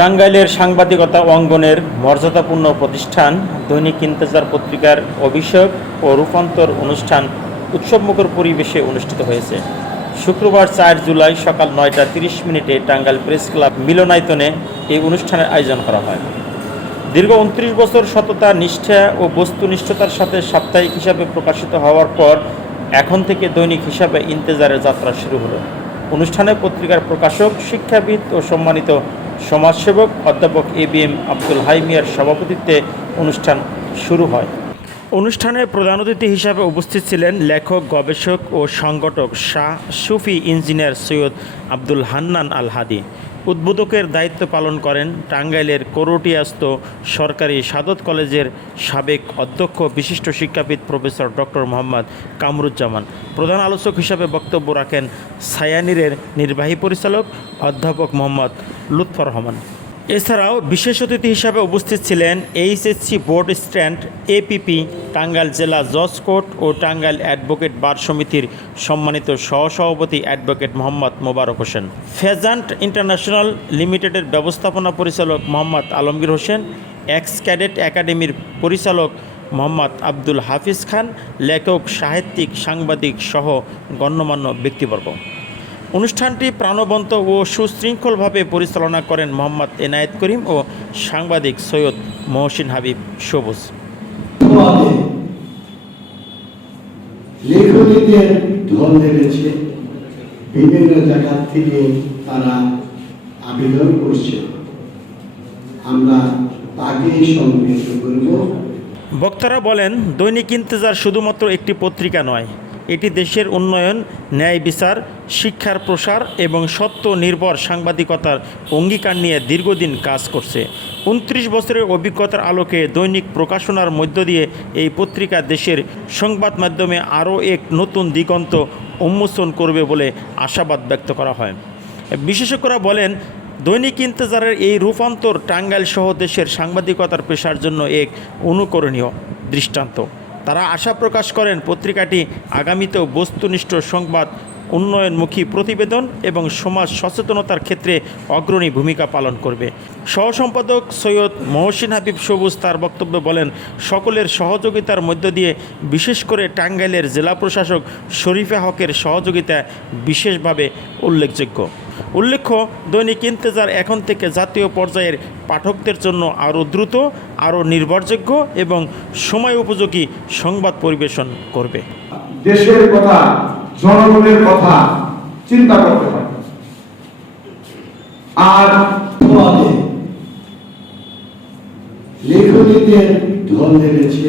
টাঙ্গাইলের সাংবাদিকতা অঙ্গনের মর্যাদাপূর্ণ প্রতিষ্ঠান, দৈনিক ইন্তেজার পত্রিকার অভিষেক ও রূপান্তর অনুষ্ঠান উৎসবমুখর পরিবেশে অনুষ্ঠিত হয়েছে। শুক্রবার চার জুলাই সকাল নয়টা তিরিশ মিনিটে টাঙ্গাইল প্রেস ক্লাব মিলনায়তনে এই অনুষ্ঠানের আয়োজন করা হয়। দীর্ঘ উনত্রিশ বছর সততা, নিষ্ঠা ও বস্তুনিষ্ঠতার সাথে সাপ্তাহিক হিসাবে প্রকাশিত হওয়ার পর এখন থেকে দৈনিক হিসাবে ইন্তেজারের যাত্রা শুরু হলো। অনুষ্ঠানে পত্রিকার প্রকাশক, শিক্ষাবিদ ও সম্মানিত সমাজসেবক অধ্যাপক A B M Abdul Hai মিয়ার সভাপতিত্বে অনুষ্ঠান শুরু হয়। অনুষ্ঠানে প্রধান অতিথি হিসাবে উপস্থিত ছিলেন লেখক, গবেষক ও সংগঠক শাহ সুফি ইঞ্জিনিয়ার সৈয়দ আব্দুল হান্নান আল হাদি উদ্বোধকের দায়িত্ব পালন করেন টাঙ্গাইলের করটিয়াস্ত সরকারি সাদত কলেজের সাবেক অধ্যক্ষ, বিশিষ্ট শিক্ষাবিদ প্রফেসর ডক্টর মোহাম্মদ কামরুজ্জামান। প্রধান আলোচক হিসাবে বক্তব্য রাখেন সায়ানিরের নির্বাহী পরিচালক অধ্যাপক মোহাম্মদ লুৎফর রহমান। এছাড়াও বিশেষ অতিথি হিসাবে উপস্থিত ছিলেন HSC board stand APP, Tangail জেলা জজ কোর্ট ও টাঙ্গাইল অ্যাডভোকেট বার সমিতির সম্মানিত সহসভাপতি advocate Mohammad Mobarak Hossain. Pheasant international লিমিটেডের ব্যবস্থাপনা পরিচালক মোহাম্মদ আলমগীর হোসেন, এক্স ক্যাডেট একাডেমির পরিচালক মোহাম্মদ আব্দুল হাফিজ খান, লেখক, সাহিত্যিক, সাংবাদিক সহ গণ্যমান্য ব্যক্তিবর্গ। অনুষ্ঠানটি প্রাণবন্ত ও সুশৃঙ্খলভাবে পরিচালনা করেন মোহাম্মদ এনায়েত করিম ও সাংবাদিক সৈয়দ মহসিন হাবিব সবুজ। ঢল নেমেছে। বিভিন্ন জায়গা থেকে তারা আবেদন করছে। আমরা তাকেই সম্মিলিত করব। বক্তারা বলেন দৈনিক ইন্তেজার শুধুমাত্র একটি পত্রিকা নয় এটি দেশের উন্নয়ন, ন্যায় বিচার, শিক্ষার প্রসার এবং সত্য নির্ভর সাংবাদিকতার অঙ্গীকার নিয়ে দীর্ঘদিন কাজ করছে। উনত্রিশ বছরের অভিজ্ঞতার আলোকে দৈনিক প্রকাশনার মধ্য দিয়ে এই পত্রিকা দেশের সংবাদ মাধ্যমে আরও এক নতুন দিগন্ত উন্মোচন করবে বলে আশাবাদ ব্যক্ত করা হয়। বিশেষজ্ঞরা বলেন, দৈনিক ইন্তজারের এই রূপান্তর টাঙ্গাইল সহ দেশের সাংবাদিকতার পেশার জন্য এক অনুকরণীয় দৃষ্টান্ত। তারা আশা প্রকাশ করেন পত্রিকাটি আগামীতেও বস্তুনিষ্ঠ সংবাদ, উন্নয়নমুখী প্রতিবেদন এবং সমাজ সচেতনতার ক্ষেত্রে অগ্রণী ভূমিকা পালন করবে। সহসম্পাদক সৈয়দ মহসিন হাবিব সবুজ তার বক্তব্যে বলেন, সকলের সহযোগিতার মধ্য দিয়ে বিশেষ করে টাঙ্গাইলের জেলা প্রশাসক শরীফা হকের সহযোগিতা বিশেষভাবে উল্লেখযোগ্য। উল্লেখ্য, দৈনিক ইন্তেজার এখন থেকে জাতীয় পর্যায়ের পাঠকদের জন্য আরও দ্রুত, আরও নির্ভরযোগ্য এবং সময় উপযোগী সংবাদ পরিবেশন করবে। দেশের কথা, জনগণের কথা চিন্তা করতে হয়। আর লেখনীতে ঢল নেমেছে,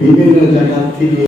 বিভিন্ন জায়গা থেকে